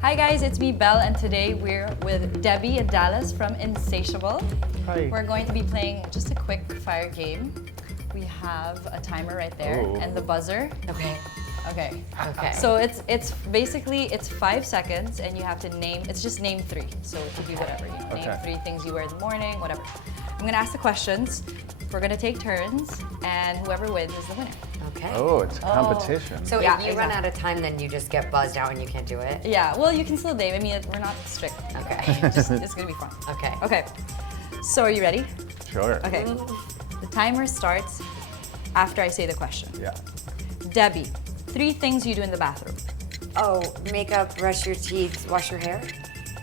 Hi guys, it's me, Belle, and today we're with Debbie and Dallas from Insatiable. Hi. We're going to be playing just a quick fire game. We have a timer right there and the buzzer. Okay. Okay. Okay. So it's basically 5 seconds and you have to name, it's just name 3. So it could be whatever, you know, name 3 things you wear in the morning, whatever. I'm gonna ask the questions. We're gonna take turns and whoever wins is the winner. Okay. Oh, it's a competition. So Yeah, if you run out of time, then you just get buzzed out and you can't do it? Yeah, well you can still name, I mean we're not strict. Okay. It's gonna be fun. Okay. Okay, so are you ready? Sure. Okay. The timer starts after I say the question. Yeah. Debbie, 3 things you do in the bathroom. Oh, makeup, brush your teeth, wash your hair?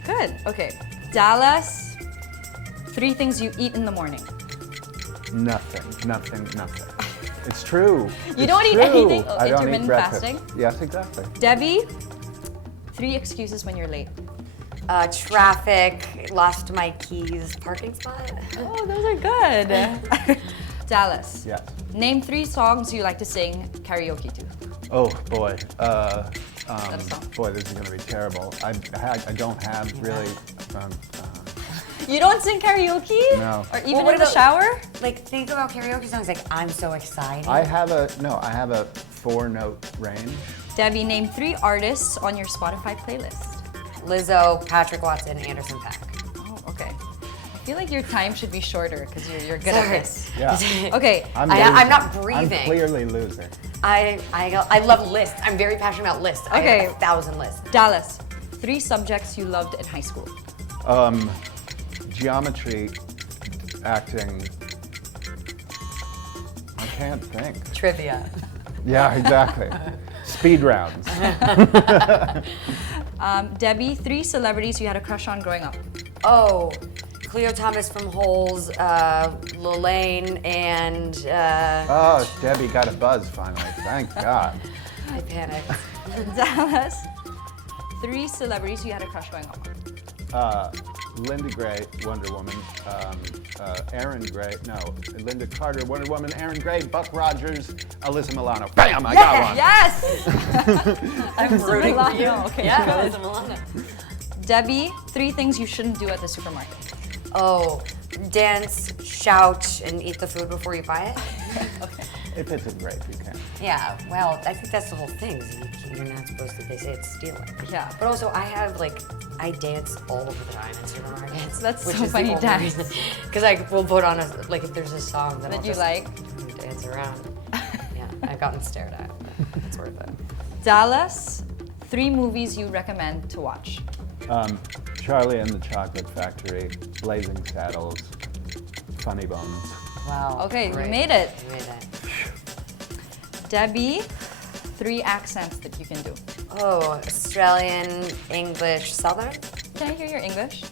Good. Okay. Dallas, 3 things you eat in the morning. Nothing. It's true. You don't eat anything? Oh, I don't eat intermittent breakfast. fasting? Yes, exactly. Debbie, 3 excuses when you're late. Traffic, lost my keys, parking spot? Oh, those are good. Dallas, Yes. name 3 songs you like to sing karaoke to. Oh boy. a song? Boy, this is gonna be terrible. I don't have really. You don't sing karaoke? No. Or even Well, what in the about- shower? Like, think about karaoke songs like I'm So Excited. I have a 4-note range. Debbie, name 3 artists on your Spotify playlist. Lizzo, Patrick Watson, Anderson .Paak. Oh, okay. I feel like your time should be shorter because you're good at Sorry. this. Yeah. Okay. I'm losing. not breathing. I'm clearly losing. I love lists. I'm very passionate about lists. I Okay. have 1,000 lists. Dallas, 3 subjects you loved in high school. Geometry, acting. I can't think. Trivia. Yeah, exactly. Speed rounds. Debbie, 3 celebrities you had a crush on growing up. Oh, Cleo Thomas from Holes, Lelaine, and Oh, Debbie got a buzz finally. Thank God. I panicked. Dallas, 3 celebrities you had a crush growing up. Linda Gray, Wonder Woman. Aaron Gray, no. Linda Carter, Wonder Woman. Aaron Gray, Buck Rogers, Alyssa Milano. Bam! I got one. Yes! I'm rooting for you. Milano, okay, Yeah, good. Alyssa Milano. Debbie, 3 things you shouldn't do at the supermarket. Oh, dance, shout, and eat the food before you buy it? If it's a grape, you can. Yeah, well, I think that's the whole thing. Is you're not supposed to, they say it's stealing. Yeah. But also, I dance all of the time in supermarkets. That's which so is funny, the only dance. reason. Because I will put on if there's a song that That I'll you just like? dance around. Yeah, I've gotten stared at. It's worth it. Dallas, 3 movies you recommend to watch. Charlie and the Chocolate Factory, Blazing Saddles, Funny Bones. Wow. Okay, great. you made it. You made it. Debbie, 3 accents that you can do. Oh, Australian, English, Southern? Can I hear your English?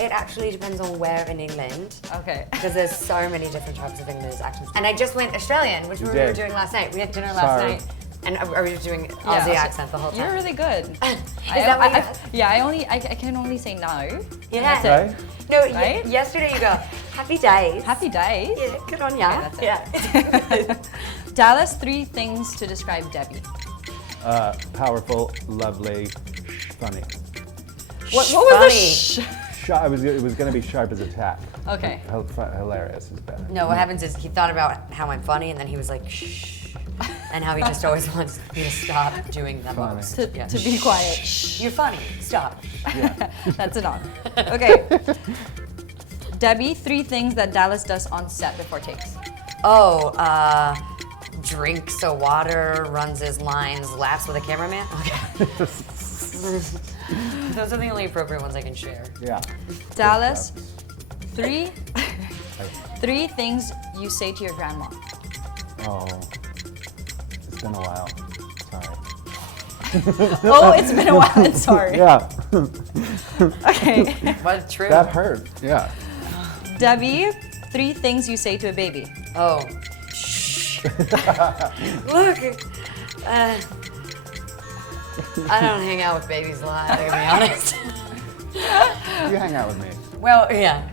It actually depends on where in England. Okay. Because there's so many different types of English accents. And I just went Australian, which we were did. doing last night. We had dinner last Sorry. night. And I was doing Aussie accent the whole time. You're really good. Is that what you had? Yeah, I can only say no. Yeah. That's it. Right? No, Right? yesterday you go, happy days. Happy days. Yeah, good on ya. Okay, that's Yeah. Dallas, 3 things to describe Debbie. Powerful, lovely, funny. What was Funny. the sh? It was going to be sharp as a tack. Okay. Hilarious is better. No, what happens is he thought about how I'm funny and then he was like, shh. And how he just always wants me to stop doing the Funny. most. To, Yeah. to be quiet. You're funny, stop. Yeah. That's it on. Okay. Debbie, 3 things that Dallas does on set before takes. Oh, drinks a water, runs his lines, laughs with a cameraman. Okay. Those are the only appropriate ones I can share. Yeah. Dallas, 3 things you say to your grandma. Oh, it's been a while. Sorry. Oh, it's been a while. I'm sorry. Yeah. Okay. But true. That hurt. Yeah. Debbie, 3 things you say to a baby. Oh, shh. Look, I don't hang out with babies a lot, to be honest. You hang out with me. Well, yeah.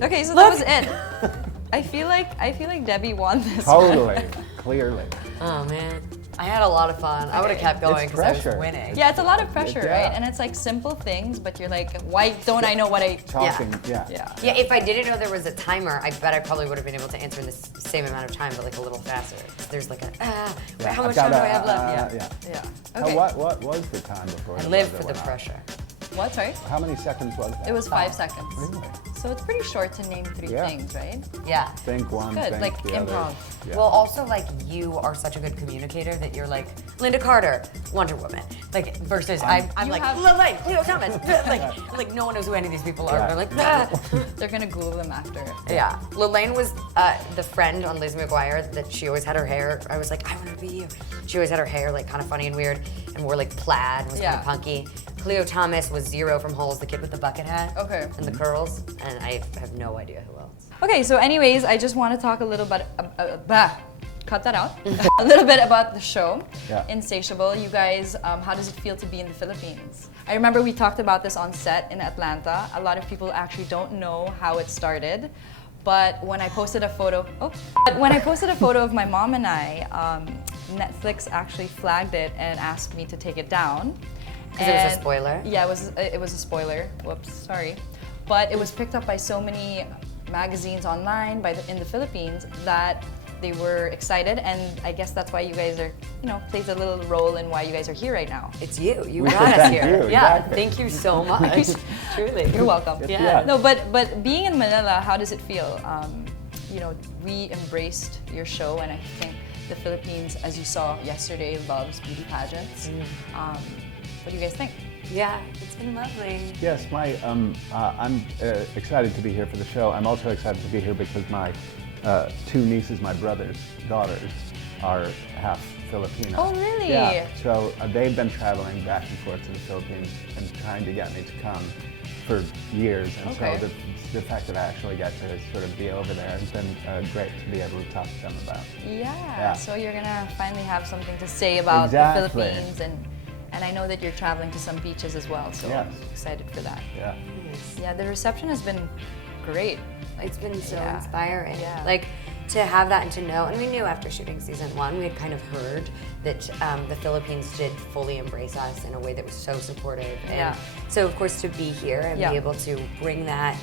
Okay, so that was it. I feel like Debbie won this one. Totally. Clearly. Oh man. I had a lot of fun. I would have kept going It's because I was pressure. winning. Yeah, it's a lot of pressure, Yeah. right? And it's like simple things, but you're like, why don't I know what I... Talking, yeah. Yeah, if I didn't know there was a timer, I bet I probably would have been able to answer in the same amount of time, but like a little faster. There's like a, how much time do I have left? Yeah. So Okay. what was the time before I the live buzzer for the went off? pressure. What, sorry? How many seconds was that? It was 5 seconds. Really? So it's pretty short to name 3 Yeah. things, right? Yeah. Think one, Good, think like the improv. other. Yeah. Well, also like you are such a good communicator that you're like Linda Carter, Wonder Woman, like versus I'm You like have- Lillian, Cleo Thomas, like no one knows who any of these people are. Yeah. They're like, ah. They're gonna Google them after. Yeah. Lillian was the friend on Lizzie McGuire that she always had her hair. I was like, I want to be you. She always had her hair like kind of funny and weird, and wore like plaid, was kind Yeah. of punky. Cleo Thomas was Zero from Holes, the kid with the bucket hat. Okay. And the curls, and I have no idea who else. Okay, so anyways, I just want to talk a little bit cut that out. A little bit about the show, Yeah. Insatiable. You guys, how does it feel to be in the Philippines? I remember we talked about this on set in Atlanta. A lot of people actually don't know how it started. But when I posted a photo, of my mom and I, Netflix actually flagged it and asked me to take it down. Because it was a And- spoiler? Yeah, it was a spoiler. Whoops, sorry. But it was picked up by so many magazines online in the Philippines that they were excited, and I guess that's why you guys are, plays a little role in why you guys are here right now. It's you. You We got should us thank here. you, Yeah. exactly. Thank you so much. Truly. You're welcome. Yeah. No, but being in Manila, how does it feel? We embraced your show, and I think the Philippines, as you saw yesterday, loves beauty pageants. What do you guys think? Yeah, it's been lovely. Yes, I'm excited to be here for the show. I'm also excited to be here because my 2 nieces, my brother's daughters, are half Filipino. Oh, really? Yeah. So they've been traveling back and forth to the Philippines and trying to get me to come for years. And Okay. so the fact that I actually get to sort of be over there has been great to be able to talk to them about. Yeah. So you're gonna finally have something to say about the Exactly. Philippines, and I know that you're traveling to some beaches as well. So Yes. I'm excited for that. Yeah. Yeah, the reception has been great. It's been so Yeah. inspiring. Yeah. Like to have that and to know, and we knew after shooting season 1, we had kind of heard that the Philippines did fully embrace us in a way that was so supportive. And Yeah. so of course to be here and Yeah. be able to bring that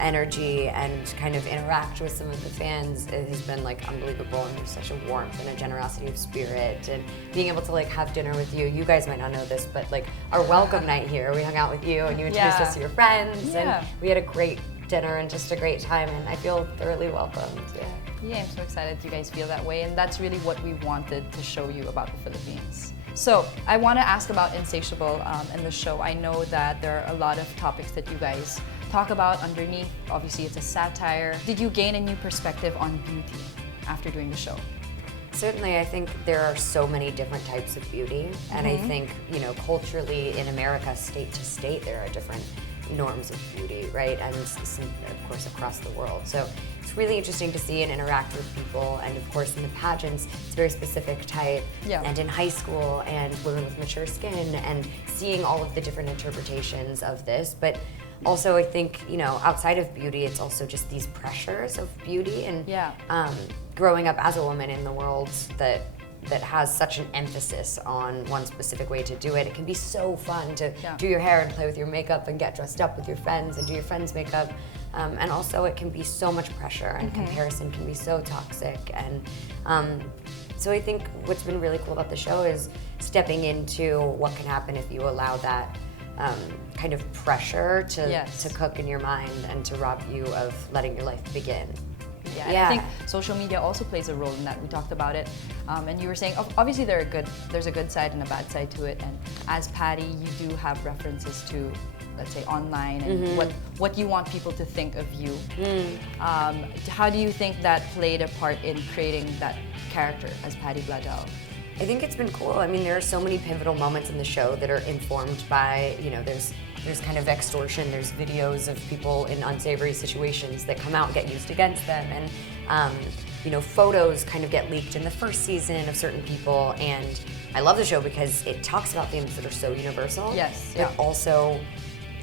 energy and kind of interact with some of the fans, it has been like unbelievable, and there's such a warmth and a generosity of spirit, and being able to like have dinner with you. You guys might not know this, but like our welcome night here, we hung out with you and you introduced Yeah. us to your friends, Yeah. and we had a great dinner and just a great time, and I feel thoroughly welcomed. Yeah. Yeah, I'm so excited you guys feel that way, and that's really what we wanted to show you about the Philippines. So I want to ask about Insatiable in the show. I know that there are a lot of topics that you guys talk about underneath. Obviously, it's a satire. Did you gain a new perspective on beauty after doing the show? Certainly, I think there are so many different types of beauty, and I think, culturally in America, state to state, there are different norms of beauty, right? And of course across the world. So it's really interesting to see and interact with people, and of course in the pageants, it's a very specific type. Yeah. And in high school, and women with mature skin, and seeing all of the different interpretations of this. But also, I think, outside of beauty, it's also just these pressures of beauty, and Yeah. Growing up as a woman in the world that has such an emphasis on one specific way to do it. It can be so fun to Yeah. do your hair and play with your makeup and get dressed up with your friends and do your friends' makeup. And also it can be so much pressure, and comparison can be so toxic. And so I think what's been really cool about the show is stepping into what can happen if you allow that kind of pressure to Yes. cook in your mind and to rob you of letting your life begin. Yeah, and I think social media also plays a role in that. We talked about it, and you were saying obviously there's a good side and a bad side to it. And as Patty, you do have references to, let's say, online and what you want people to think of you. How do you think that played a part in creating that character as Patty Bladel? I think it's been cool. I mean, there are so many pivotal moments in the show that are informed by, there's kind of extortion, there's videos of people in unsavory situations that come out and get used against them, and photos kind of get leaked in the first season of certain people, and I love the show because it talks about themes that are so universal. Yes, but yeah. also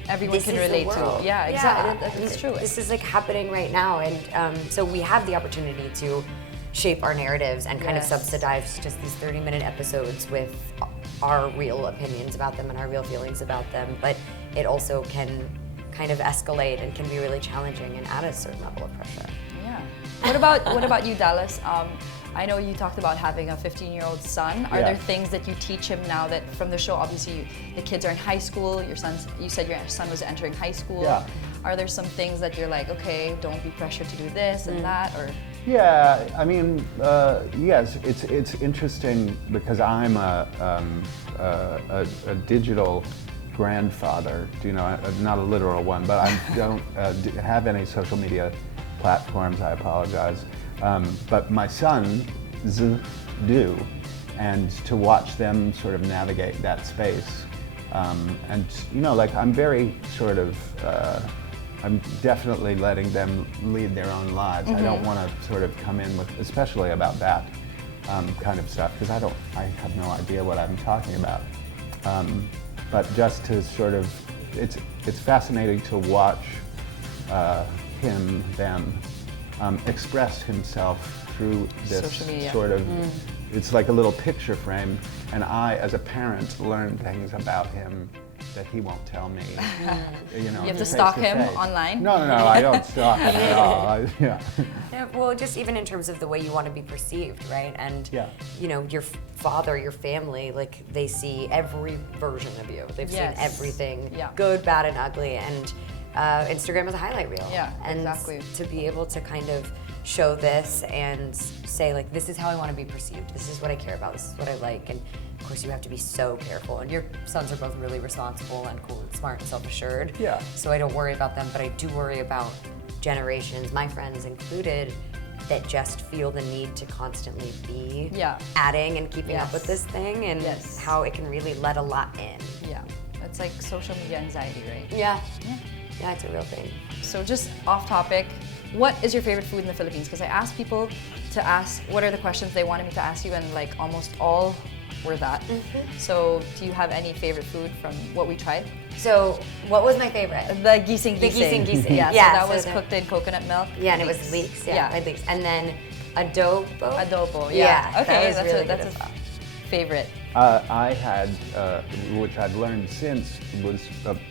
Everyone this can is the relate to. world. Yeah, exactly. That's true. This is like happening right now, and so we have the opportunity to shape our narratives and kind of Yes. subsidize just these 30-minute episodes with our real opinions about them and our real feelings about them. But it also can kind of escalate and can be really challenging and add a certain level of pressure. Yeah. What about you, Dallas? I know you talked about having a 15-year-old son. Are Yeah. there things that you teach him now that from the show? Obviously, the kids are in high school. You said your son was entering high school. Yeah. Are there some things that you're like, okay, don't be pressured to do this and that, or? Yeah, I mean, yes, it's interesting because I'm a digital grandfather. Not a literal one, but I don't have any social media platforms. I apologize, but my sons do, and to watch them sort of navigate that space, and like I'm very sort of. I'm definitely letting them lead their own lives. I don't want to sort of come in with, especially about that kind of stuff, because I have no idea what I'm talking about. But just to sort of, it's fascinating to watch them express himself through this Social media. sort of, it's like a little picture frame, and I, as a parent, learn things about him that he won't tell me. You have to stalk him online? No, I don't stalk him at all. Yeah, well, just even in terms of the way you want to be perceived, right? And Yeah. your father, your family, like they see every version of you. They've Yes. seen everything, Yeah. good, bad, and ugly. And Instagram is a highlight reel. Yeah, and exactly. to be able to kind of show this and say like, this is how I want to be perceived. This is what I care about. This is what I like. And of course, you have to be so careful. And your sons are both really responsible and cool and smart and self-assured. Yeah. So I don't worry about them, but I do worry about generations, my friends included, that just feel the need to constantly be adding and keeping up with this thing, and how it can really let a lot in. Yeah, it's like social media anxiety, right? Yeah, it's a real thing. So just off topic, what is your favorite food in the Philippines? Because I asked people to ask what are the questions they wanted me to ask you, and like almost all were that. So do you have any favorite food from what we tried? So what was my favorite? The gising. The gising gising. Yeah, Yeah, so that so was the- cooked in coconut milk. Yeah, and it was leeks. Yeah, red leeks. And then adobo. Adobo, yeah. Okay, that was really that's good as well. favorite. I had, which I've learned since was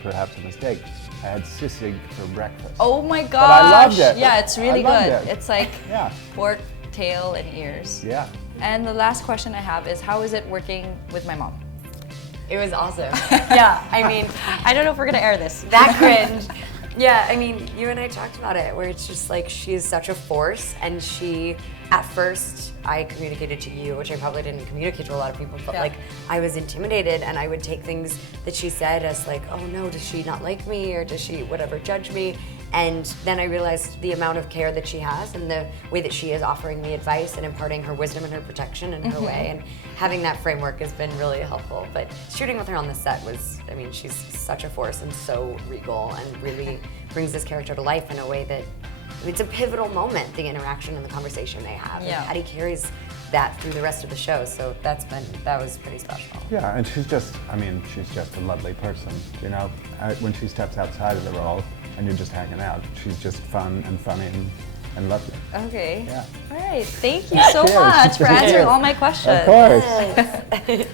perhaps a mistake. I had sisig for breakfast. Oh my gosh! But I loved it. Yeah, it's really I loved good. it. It's like Yeah. pork, tail, and ears. Yeah. And the last question I have is, how is it working with my mom? It was awesome. Yeah, I mean, I don't know if we're gonna air this. That cringe. Yeah, I mean, you and I talked about it, where it's just like she is such a force, and she, at first, I communicated to you, which I probably didn't communicate to a lot of people, but like I was intimidated, and I would take things that she said as like, oh no, does she not like me, or does she whatever judge me? And then I realized the amount of care that she has and the way that she is offering me advice and imparting her wisdom and her protection in her way, and having that framework has been really helpful. But shooting with her on the set was, I mean, she's such a force and so regal, and really brings this character to life in a way that, I mean, it's a pivotal moment, the interaction and the conversation they have. Yeah. And Hattie carries that through the rest of the show, so that was pretty special. Yeah, and she's just a lovely person, when she steps outside of the role and you're just hanging out, she's just fun and funny and lovely. Okay. Yeah. All right. Thank you so Cheers. much for answering Cheers. all my questions. Of course.